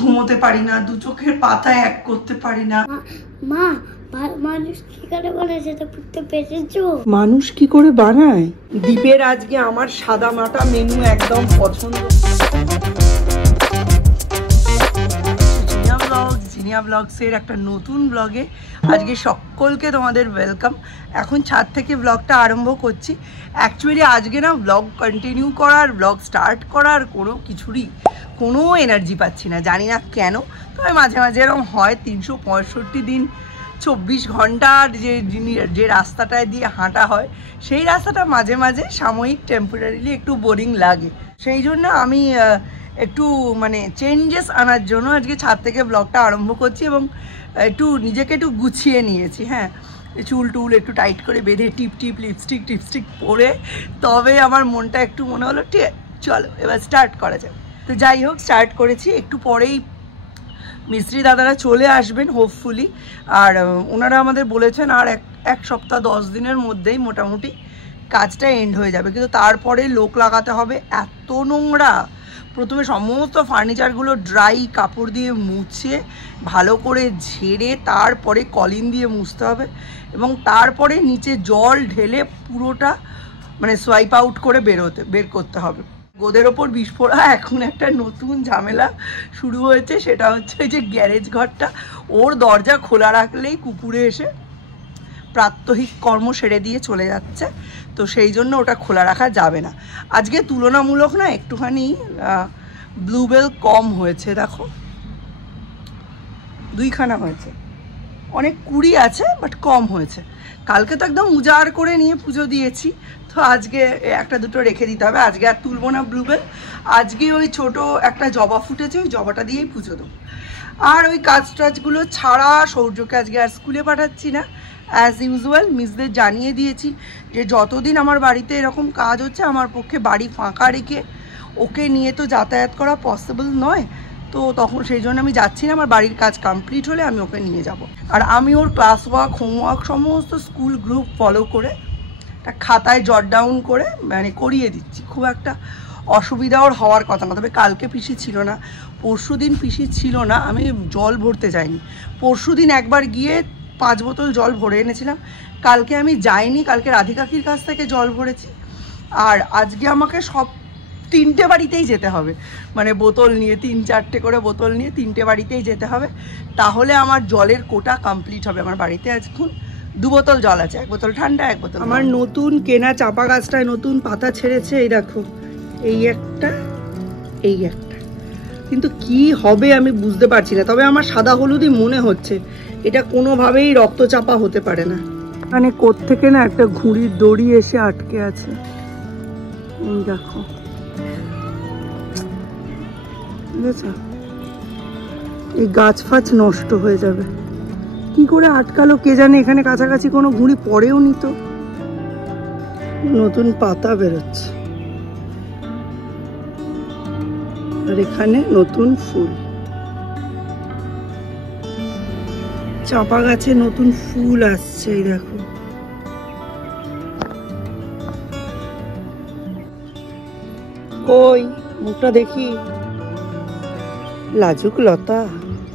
ঘুমোতে পারি না, দু চোখের পাতা এক করতে পারি না। মা মানুষ কি করে বানায় সেটা বুঝতে পেরেছো? মানুষ কি করে বানায়? দীপের আজকে আমার সাদা মাটা মেনু একদম পছন্দ। জিনিয়া ব্লগসের একটা নতুন ব্লগে আজকে সকলকে তোমাদের ওয়েলকাম। এখন ছাদ থেকে ব্লগটা আরম্ভ করছি। অ্যাকচুয়ালি আজকে না ব্লগ কন্টিনিউ করার, ব্লগ স্টার্ট করার কোনো কিছুরই কোনো এনার্জি পাচ্ছি না, জানি না কেন। তবে মাঝে মাঝে এরকম হয়, 365 দিন 24 ঘন্টার যে রাস্তাটায় দিয়ে হাঁটা হয়, সেই রাস্তাটা মাঝে মাঝে সাময়িক টেম্পোরারিলি একটু বোরিং লাগে। সেই জন্য আমি একটু মানে চেঞ্জেস আনার জন্য আজকে ছাদ থেকে ব্লগটা আরম্ভ করছি এবং একটু নিজেকে একটু গুছিয়ে নিয়েছি। হ্যাঁ, চুল টুল একটু টাইট করে বেঁধে টিপ লিপস্টিক পরে তবে আমার মনটা একটু মনে হলো ঠিক চলো এবার স্টার্ট করা যাবে। তো যাই হোক, স্টার্ট করেছি। একটু পরেই মিস্ত্রি দাদারা চলে আসবেন হোপফুলি। আর ওনারা আমাদের বলেছেন আর এক সপ্তাহ 10 দিনের মধ্যেই মোটামুটি কাজটা এন্ড হয়ে যাবে, কিন্তু তারপরে লোক লাগাতে হবে। এত নোংরা, প্রথমে সমস্ত ফার্নিচারগুলো ড্রাই কাপড় দিয়ে মুছে ভালো করে ঝেড়ে তারপরে কলিন দিয়ে মুছতে হবে এবং তারপরে নিচে জল ঢেলে পুরোটা মানে সোয়াইপ আউট করে বের করতে হবে। গোদের ওপর বিস্ফোরা এখন একটা নতুন ঝামেলা শুরু হয়েছে, সেটা হচ্ছে যে গ্যারেজ ঘরটা ওর দরজা খোলা রাখলেই কুকুরে এসে প্রাত্যহিক কর্ম সেরে দিয়ে চলে যাচ্ছে, তো সেই জন্য ওটা খোলা রাখা যাবে না। আজকে তুলনামূলক না একটুখানি ব্লুবেল কম হয়েছে, দেখো 2খানা হয়েছে, অনেক কুড়ি আছে বাট কম হয়েছে। কালকে তো একদম উজাড় করে নিয়ে পুজো দিয়েছি, তো আজকে একটা দুটো রেখে দিতে হবে। আজকে আর তুলবো না ব্লুবেল, আজকে ওই ছোট একটা জবা ফুটেছে, ওই জবাটা দিয়েই পুজো দেবো। আর ওই কাজ টাজগুলো ছাড়া সৌর্যকে আজকে আর স্কুলে পাঠাচ্ছি না। অ্যাজ ইউজুয়াল মিসদের জানিয়ে দিয়েছি যে যতদিন আমার বাড়িতে এরকম কাজ হচ্ছে আমার পক্ষে বাড়ি ফাঁকা রেখে ওকে নিয়ে তো যাতায়াত করা পসিবল নয়, তো তখন সেই জন্য আমি যাচ্ছি না। আমার বাড়ির কাজ কমপ্লিট হলে আমি ওকে নিয়ে যাব। আর আমি ওর ক্লাস ওয়ার্ক, হোমওয়ার্ক সমস্ত স্কুল গ্রুপ ফলো করে একটা খাতায় জট ডাউন করে মানে করিয়ে দিচ্ছি। খুব একটা অসুবিধা ওর হওয়ার কথা না। তবে কালকে পিসি ছিল না, পরশু দিন পিসি ছিল না, আমি জল ভরতে যাইনি। পরশু দিন একবার গিয়ে 5 বোতল জল ভরে এনেছিলাম, কালকে আমি যাইনি, কালকে রাধিকাকির কাছ থেকে জল ভরেছি। আর আজকে আমাকে সব 3টে বাড়িতেই যেতে হবে, মানে বোতল নিয়ে 3-4টে করে বোতল নিয়ে 3টে বাড়িতেই যেতে হবে, তাহলে আমার জলের কোটা কমপ্লিট হবে। আমার বাড়িতে এখন 2 বোতল জল আছে, 1 বোতল ঠান্ডা, 1 বোতল। আমার নতুন কেনা চাপা গাছটায় নতুন পাতা ছেড়েছে, এই দেখো, এই একটা, কিন্তু কি হবে আমি বুঝতে পারছি না। তবে আমার সাদা হলুদই মনে হচ্ছে, এটা কোনোভাবেই রক্তচাপা হতে পারে না। মানে কোত্থেকে না একটা ঘুড়ির দড়ি এসে আটকে আছে, এই দেখো, বুঝেছ? এই গাছ ফাছ নষ্ট হয়ে যাবে। কি করে আটকালো কে জানে, এখানে কাছাকাছি কোনো ঘুড়ি পড়েও নিত। নতুন পাতা বেরোচ্ছে আর এখানে নতুন ফুল, চাপা গাছে নতুন ফুল আসছে, এই দেখো। কই মুখটা দেখি, লাজুক লতা,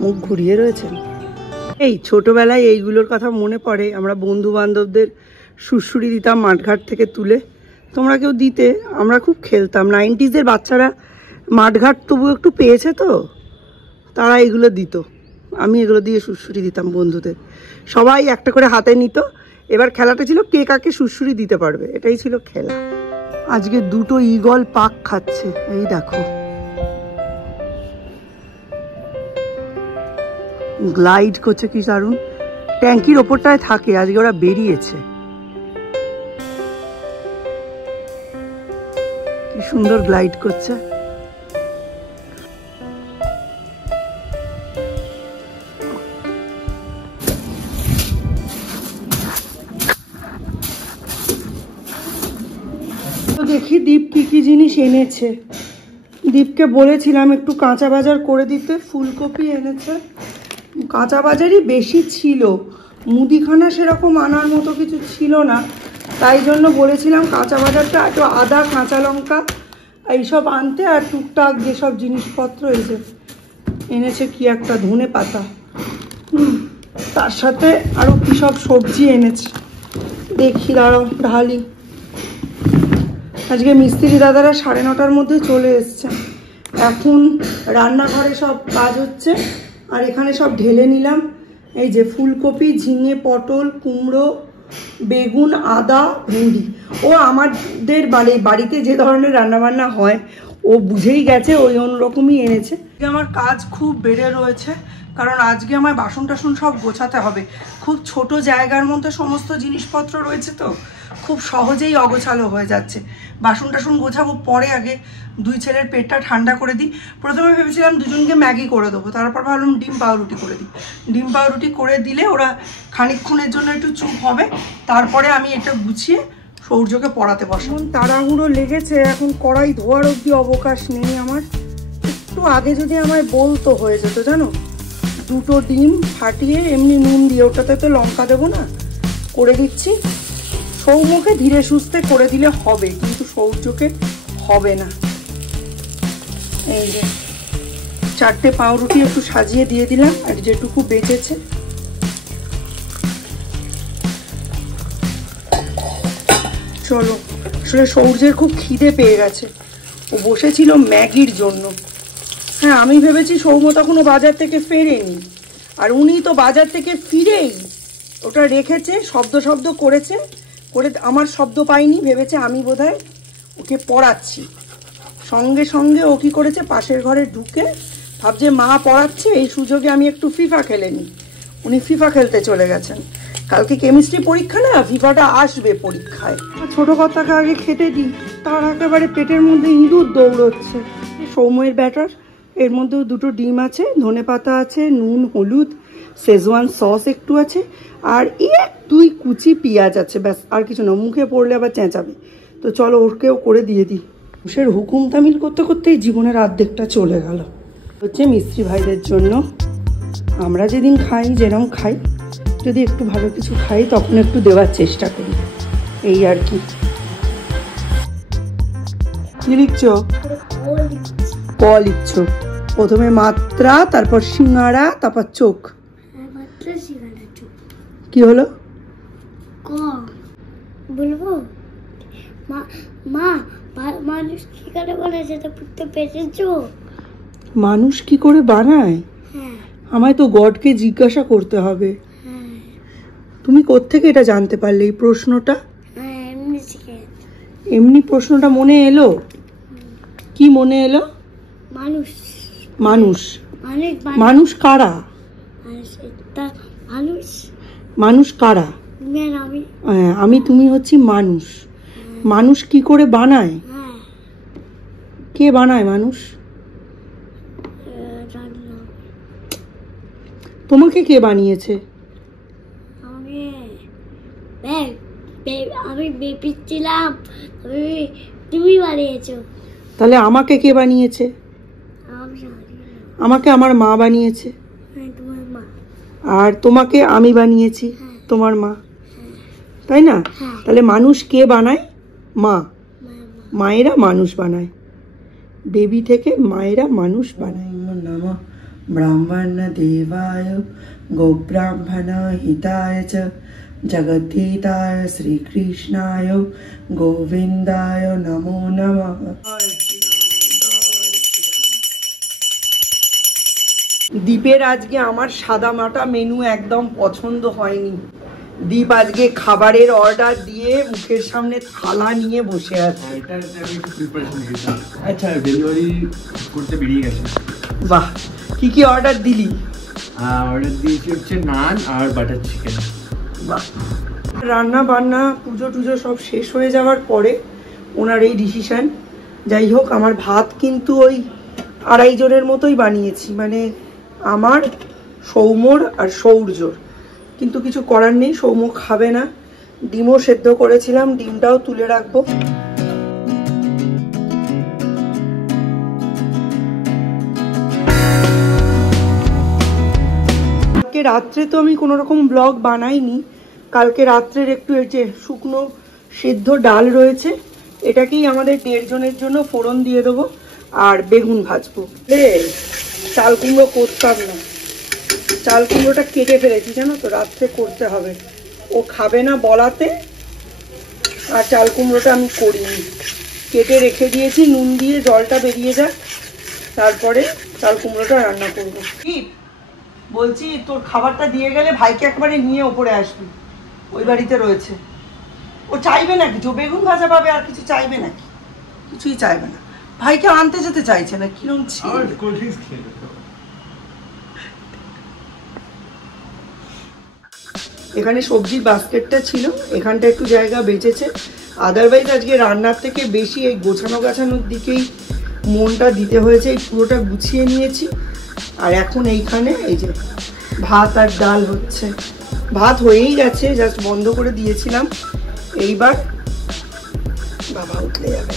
মুখ ঘুরিয়ে রয়েছেন। এই ছোটবেলায় এইগুলোর কথা মনে পড়ে, আমরা বন্ধু বান্ধবদের সুড়সুড়ি দিতাম মাঠঘাট থেকে তুলে। তোমরা কেউ দিতে? আমরা খুব খেলতাম। 90s বাচ্চারা মাঠঘাট তবু একটু পেয়েছে, তো তারা এগুলো দিত। আমি এগুলো দিয়ে সুড়সুড়ি দিতাম বন্ধুদের, সবাই একটা করে হাতে নিত। এবার খেলাটা ছিল কে কাকে সুড়সুড়ি দিতে পারবে, এটাই ছিল খেলা। আজকে 2টো ঈগল পাক খাচ্ছে, এই দেখো, গ্লাইড করছে, কি দারুণ। ট্যাঙ্কির ওপরটায় থাকে, আজকে ওরা বেরিয়েছে, কি সুন্দর গ্লাইড করছে। দেখি দীপ কি কি জিনিস এনেছে। দীপকে বলেছিলাম একটু কাঁচা বাজার করে দিতে, ফুলকপি এনেছে। কাঁচা বাজারই বেশি ছিল, মুদিখানা সেরকম আনার মতো কিছু ছিল না, তাই জন্য বলেছিলাম কাঁচা বাজারটা একটু আদা, কাঁচা লঙ্কা এইসব আনতে, আর টুকটাক যেসব জিনিসপত্র, এই যে এনেছে কি একটা ধনে পাতা, তার সাথে আরো কি সব সবজি এনেছে, দেখি দাঁড়াও ঢালি। আজকে মিস্ত্রি দাদারা 9:30টার মধ্যে চলে এসছে। এখন রান্নাঘরে সব কাজ হচ্ছে, আর এখানে সব ঢেলে নিলাম। এই যে ফুলকপি, ঝিঙে, পটল, কুমড়ো, বেগুন, আদা, ভেন্ডি। ও আমাদের বাড়িতে যে ধরনের রান্নাবান্না হয় ও বুঝেই গেছে, ওই অন্যরকমই এনেছে। আমার কাজ খুব বেড়ে রয়েছে, কারণ আজকে আমার বাসন টাসন সব গোছাতে হবে। খুব ছোট জায়গার মধ্যে সমস্ত জিনিসপত্র রয়েছে, তো খুব সহজেই অগোছালো হয়ে যাচ্ছে। বাসন টাসন গোছাবো পরে, আগে দুই ছেলের পেটটা ঠান্ডা করে দিই। প্রথমে ভেবেছিলাম দুজনকে ম্যাগি করে দেবো, তারপর ভাবলাম ডিম পাউরুটি করে দিই। ডিম পাউরুটি করে দিলে ওরা খানিকক্ষণের জন্য একটু চুপ হবে, তারপরে আমি এটা গুছিয়ে সৌর্যকে পড়াতে বসবো। তাড়াহুড়ো লেগেছে, এখন কড়াই ধোয়ার অবধি অবকাশ নেই আমার। একটু আগে যদি আমায় বলতো হয়ে যেত, জানো। 2টো ডিম ফাটিয়ে এমনি নুন দিয়ে, ওটাতে তো লঙ্কা দেবো না, করে দিচ্ছি। সৌম্যকে ধীরে সুস্থে করে দিলে হবে, কিন্তু সৌর্যকে হবে না। এই যে 4টে পাউরুটি একটু সাজিয়ে দিয়ে দিলাম, আর যেটুকু বেঁচেছে চলো। আসলে সৌর্যের খুব খিদে পেয়ে গেছে, ও বসেছিল ম্যাগির জন্য। হ্যাঁ, আমি ভেবেছি সৌম্য তখনও বাজার থেকে ফেরেনি, আর উনি তো বাজার থেকে ফিরেই ওটা রেখেছে, শব্দ করেছে, করে আমার শব্দ পাইনি, ভেবেছে আমি বোধহয় ওকে পড়াচ্ছি। সঙ্গে সঙ্গে ও কী করেছে, পাশের ঘরে ঢুকে ভাবছে মা পড়াচ্ছে, এই সুযোগে আমি একটু ফিফা খেলে নিই। উনি ফিফা খেলতে চলে গেছেন। কালকে কেমিস্ট্রি পরীক্ষা না, ফিফাটা আসবে পরীক্ষায়। ছোট কথাকে আগে খেতে দিই, তার একেবারে পেটের মধ্যে ইঁদুর দৌড়চ্ছে। সৌম্যের ব্যাটার, এর মধ্যেও 2টো ডিম আছে, ধনেপাতা আছে, নুন, হলুদ, শেজওয়ান সস একটু আছে, আর 1-2 কুচি পেঁয়াজ আছে, ব্যাস। আর কিছু না, মুখে পড়লে আবার চেঁচাবে। তো চলো ওরকেও করে দিয়ে দিই। মানুষের হুকুম তামিল করতে করতেই জীবনের অর্ধেকটা চলে গেল। হচ্ছে মিস্ত্রি ভাইদের জন্য। আমরা যেদিন খাই, যেরকম খাই, যদি একটু ভালো কিছু খাই তখন একটু দেওয়ার চেষ্টা করি, এই আর কি। কি লিখছো? ক লিখছো? প্রথমে মাত্রা, তারপর সিঙ্গারা, তারপর চোখ। কি হলো? ক বলবো? মা মানুষ কি করে বানায় সেটা পড়তে পেরেছো? মানুষ কি করে বানায়? হ্যাঁ। আমায় তো গডকে জিজ্ঞাসা করতে হবে। হ্যাঁ। তুমি কোত্থেকে এটা জানতে পারলে এই প্রশ্নটা? হ্যাঁ, এমনি শিখে। এমনি প্রশ্নটা মনে এলো? কি মনে এলো? মানুষ। মানুষ? মানুষ কারা? মানুষ। মানুষ কারা? আমি, তুমি হচ্ছি মানুষ। মানুষ কি করে বানায়? কে বানায় মানুষ? তোমাকে কে বানিয়েছে? আমি বেবি ছিলাম, তুমি বানিয়েছো। তাহলে আমাকে কে বানিয়েছে? আমাকে আমার মা বানিয়েছে। আর তোমাকে আমি বানিয়েছি, তোমার মা, তাই না? তাহলে মানুষ কে বানায়? মা। মায়েরা মানুষ বানায়, বেবি থেকে মায়েরা মানুষ বানায়। নমঃ ব্রাহ্মণ দেবায় গোব্রাহ্মণ হিতায় চ জগদ্ধিতায় শ্রীকৃষ্ণায় গোবিন্দায় নমো নমঃ। দীপের আজকে আমার সাদা মাটা মেনু একদম পছন্দ হয়নি। দীপ আজকে খাবারের অর্ডার দিয়ে মুখের সামনে থালা নিয়ে বসে আছে। আচ্ছা, ডেলিভারি করতে বেরিয়ে গেছে। বাহ, কি কি অর্ডার দিলি? অর্ডার দিয়েছি হচ্ছে নান আর বাটার চিকেন। বাহ। রান্না বান্না পুজো টুজো সব শেষ হয়ে যাওয়ার পরে ওনার এই ডিসিশন। যাই হোক, আমার ভাত কিন্তু ওই 2.5 জনের মতোই বানিয়েছি, মানে আমার, সৌম্যর আর সৌর্যর। কিন্তু কিছু করার নেই, সৌম্য খাবে না। ডিমও সেদ্ধ করেছিলাম, ডিমটাও তুলে রাখবো। কালকে রাত্রে তো আমি কোনো রকম ব্লগ বানাইনি। কালকে রাত্রের একটু এই যে শুকনো সিদ্ধ ডাল রয়েছে, এটাকেই আমাদের 1.5 জনের জন্য ফোড়ন দিয়ে দেবো, আর বেগুন ভাজবো। চাল কুমড়ো করতাম না, চাল কুমড়োটা কেটে ফেলেছি জানো তো, রাত্রে করতে হবে। ও খাবে না বলাতে আর চাল কুমড়োটা আমি করিনি, কেটে রেখে দিয়েছি নুন দিয়ে, জলটা বেরিয়ে যাক তারপরে চাল কুমড়োটা রান্না করবো। কি বলছি, তোর খাবারটা দিয়ে গেলে ভাইকে একবারে নিয়ে ওপরে আসবি, ওই বাড়িতে রয়েছে। ও চাইবে নাকি যে বেগুন ভাজা পাবে, আর কিছু চাইবে নাকি? কিছুই চাইবে না, ভাইকে আনতে যেতে চাইছে না। কিরম ছিল। এখানে সবজির বাস্কেটটা ছিল, এখানটা একটু জায়গা বেঁচেছে। আদারওয়াইজ আজকে রান্নার থেকে বেশি এই গোছানো গাছানোর দিকেই মনটা দিতে হয়েছে। এই পুরোটা গুছিয়ে নিয়েছি। আর এখন এইখানে এই যে ভাত আর ডাল হচ্ছে, ভাত হয়েই গেছে, জাস্ট বন্ধ করে দিয়েছিলাম। এইবার বাবা উঠলে যাবে।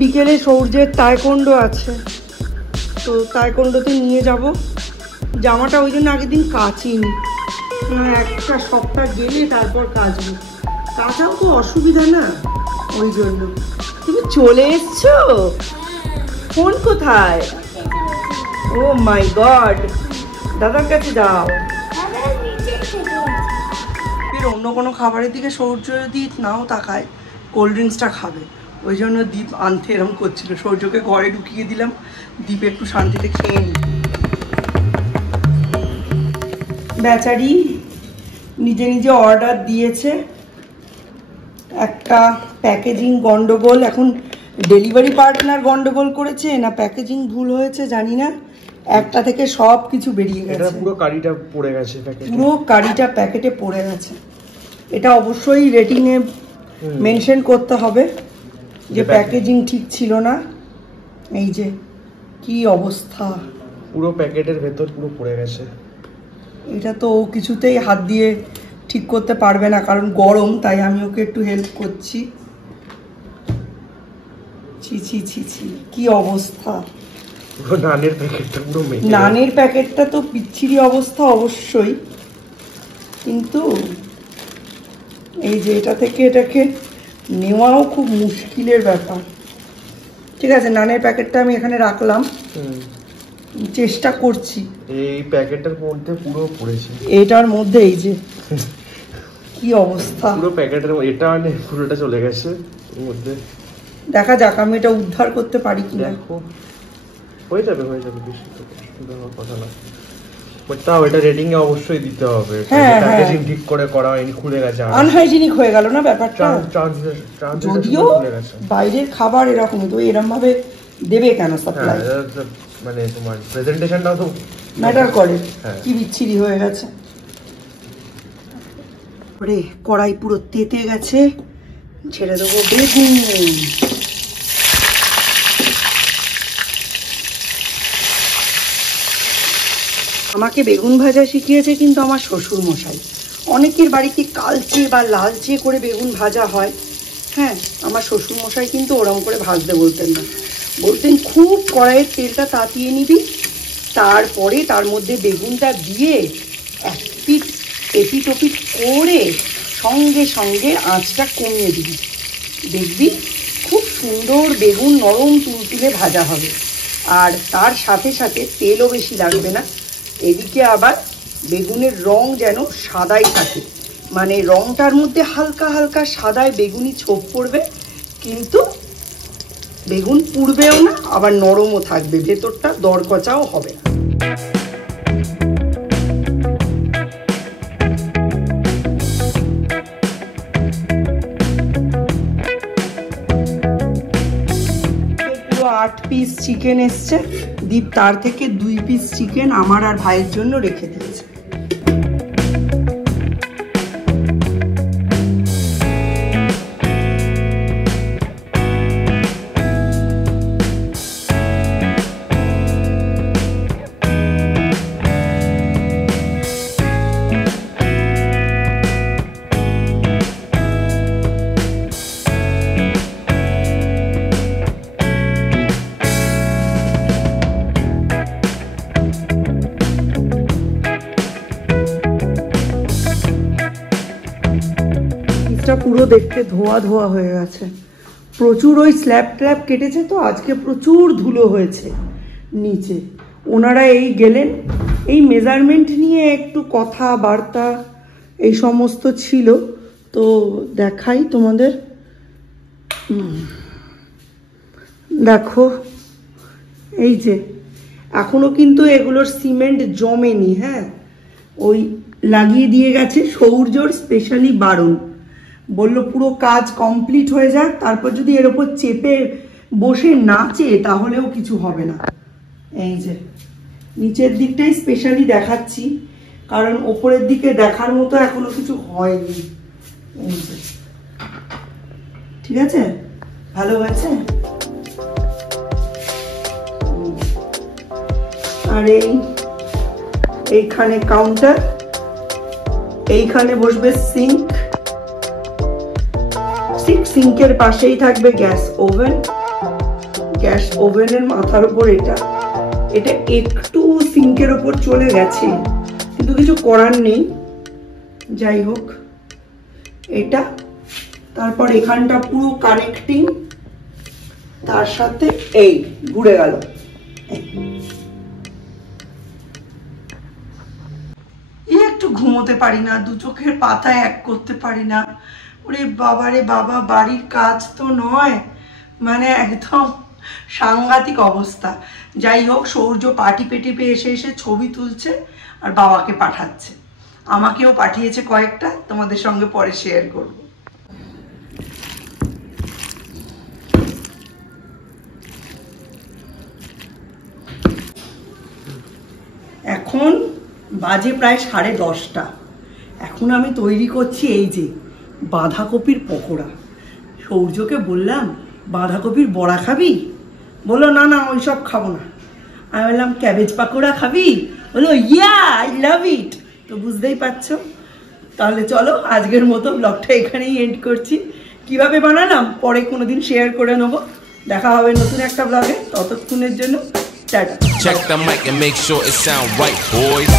বিকেলে সূর্যের তাইকোন্ডো আছে, তো তাইকোন্ডোতে নিয়ে যাব। জামাটা ওই জন্য আগের দিন কাচিনি, একটা সপ্তাহ গেলে তারপর কাচবো। কাচাও তো অসুবিধা না, ওই জন্য। তুমি চলে এসছো? ফোন কোথায়? ও মাই গড, দাদার কাছে যাও। ফের অন্য কোনো খাবারের দিকে সূর্য যদি নাও তাকায়, কোল্ড ড্রিঙ্কসটা খাবে, ওই জন্য দীপ আনতে এরকম করছিল। সূর্যকে ঘরে ঢুকিয়ে দিলাম, দীপ একটু শান্তিতে খেয়ে নি। বেচারি নিজে নিজে অর্ডার দিয়েছে, একটা প্যাকেজিং গন্ডগোল, এখন ডেলিভারি পার্টনার গন্ডগোল করেছে না প্যাকেজিং ভুল হয়েছে জানি না, একটা থেকে সব কিছু বেরিয়ে গেছে। পুরো কারিটা পড়ে গেছে, পুরো কারিটা প্যাকেটে পড়ে গেছে। এটা অবশ্যই রেটিংয়ে মেনশন করতে হবে যে প্যাকেজিং ঠিক ছিল না। এই যে কি অবস্থা, পুরো প্যাকেটের ভেতর পুরো পড়ে গেছে। এটা তো ও কিছুতেই হাত দিয়ে ঠিক করতে পারবে না, কারণ গরম, তাই আমি ওকে একটু হেল্প করছি। ছি ছি ছি ছি, কি অবস্থা। নানের প্যাকেটটা পুরো মেটে, নানের প্যাকেটটা তো বিচ্ছিরি অবস্থা অবশ্যই, কিন্তু এই যে এটা থেকে এটাকে নেওয়াও খুব মুশকিলের ব্যাপার। ঠিক আছে, নানের প্যাকেটটা আমি এখানে রাখলাম, চেষ্টা করছি। এই প্যাকেটটার মধ্যে পুরো পড়েছে, এটার মধ্যে এই যে কি অবস্থা, পুরো প্যাকেটের এটা মানে পুরোটা চলে গেছে এর মধ্যে। দেখা যাক আমি এটা উদ্ধার করতে পারি কিনা। দেখো হয়ে যাবে বেশি কথা না, বাট তাও এটা রেটিং এ অবশ্যই দিতে হবে। প্যাকেজিং ঠিক করে করা হয়নি, খুলে গেছে, আনহাইজিনিক হয়ে গেল না ব্যাপারটা। যদিও বাইরের খাবার এরকম, তো এরকম ভাবে দেবে কেন সাপ্লাই? মানে তোমার প্রেজেন্টেশনটাও তো ম্যাটার করে। কি বিচ্ছিরি হয়ে গেছে। ওরে কড়াই পুরো তেতে গেছে, ছেড়ে দেবো বেগুন। আমাকে বেগুন ভাজা শিখিয়েছে কিন্তু আমার শ্বশুর মশাই। অনেকের বাড়িতে কালচে বা লালচে করে বেগুন ভাজা হয়, হ্যাঁ, আমার শ্বশুর মশাই কিন্তু ওরকম করে ভাজতে বলতেন না, বলতেন খুব কড়াইয়ের তেলটা তাতিয়ে নিবি, তারপরে তার মধ্যে বেগুনটা দিয়ে এক পিঠ এপিট ওপিট করে সঙ্গে সঙ্গে আঁচটা কমিয়ে দিবি, দেখবি খুব সুন্দর বেগুন নরম তুলতুলে ভাজা হবে। আর তার সাথে সাথে তেলও বেশি লাগবে না। এদিকে আবার বেগুনের রং যেন সাদাই থাকে, মানে রংটার মধ্যে হালকা হালকা সাদায় বেগুনি ছোপ পড়বে, কিন্তু বেগুন পুড়বেও না, আবার নরমও থাকবে, ভেতরটা দরকচাও হবে না। পুরো 8 পিস চিকেন এসছে, দীপ তার থেকে 2 পিস চিকেন আমার আর ভাইয়ের জন্য রেখে দিয়েছে। পুরো দেখতে ধোয়া ধোয়া হয়ে গেছে, প্রচুর ওই স্ল্যাব ট্ল্যাব কেটেছে তো আজকে, প্রচুর ধুলো হয়েছে নিচে, ওনারা এই গেলেন, এই মেজারমেন্ট নিয়ে একটু কথাবার্তা এই সমস্ত ছিল। তো দেখাই তোমাদের, দেখো এই যে এখনো কিন্তু এগুলোর সিমেন্ট জমেনি। হ্যাঁ, ওই লাগিয়ে দিয়ে গেছে। সৌর্যর স্পেশালি বারণ, বললো পুরো কাজ কমপ্লিট হয়ে যাক, তারপর যদি এর ওপর চেপে বসে নাচে তাহলেও কিছু হবে না। এই যে নিচের দিকটাই স্পেশালি দেখাচ্ছি, কারণ ওপরের দিকে দেখার মতো এখনো কিছু হয়নি। এই যে ঠিক আছে, ভালো হয়েছে। আর এইখানে কাউন্টার, এইখানে বসবে সিঙ্ক, সিঙ্কের পাশেই থাকবে গ্যাস ওভেন। গ্যাস ওভেনের মাথার উপর এটা একটু সিঙ্কের ওপর চলে গেছে, কিন্তু কিছু করার নেই। যাই হোক, এটা তারপর এখানটা পুরো কানেক্টিং, তার সাথে এই ঘুরে গেল। একটু ঘুমোতে পারি না, দু চোখের পাতা এক করতে পারি না। ওরে বাবারে বাবা, বাড়ির কাজ তো নয়, মানে একদম সাংঘাতিক অবস্থা। যাই হোক, সৌর্য পাটি পেটিপে এসে এসে ছবি তুলছে আর বাবাকে পাঠাচ্ছে, আমাকেও পাঠিয়েছে কয়েকটা, তোমাদের সঙ্গে পরে শেয়ার করব। এখন বাজে প্রায় 10:30। এখন আমি তৈরি করছি এই যে বাঁধাকপির পকোড়া। সৌর্যকে বললাম বাঁধাকপির বড়া খাবি, বললো না না ওইসব খাবো না। আমি বললাম ক্যাবেজ পাকোড়া খাবি, বললো ইয়া আই লাভ ইট। তো বুঝতেই পারছো। তাহলে চলো আজকের মতো ব্লগটা এখানেই এন্ড করছি। কিভাবে বানালাম পরে কোনোদিন শেয়ার করে নেবো। দেখা হবে নতুন একটা ব্লগে, ততক্ষণের জন্য tata. Check the mic and make sure it sound right, boys.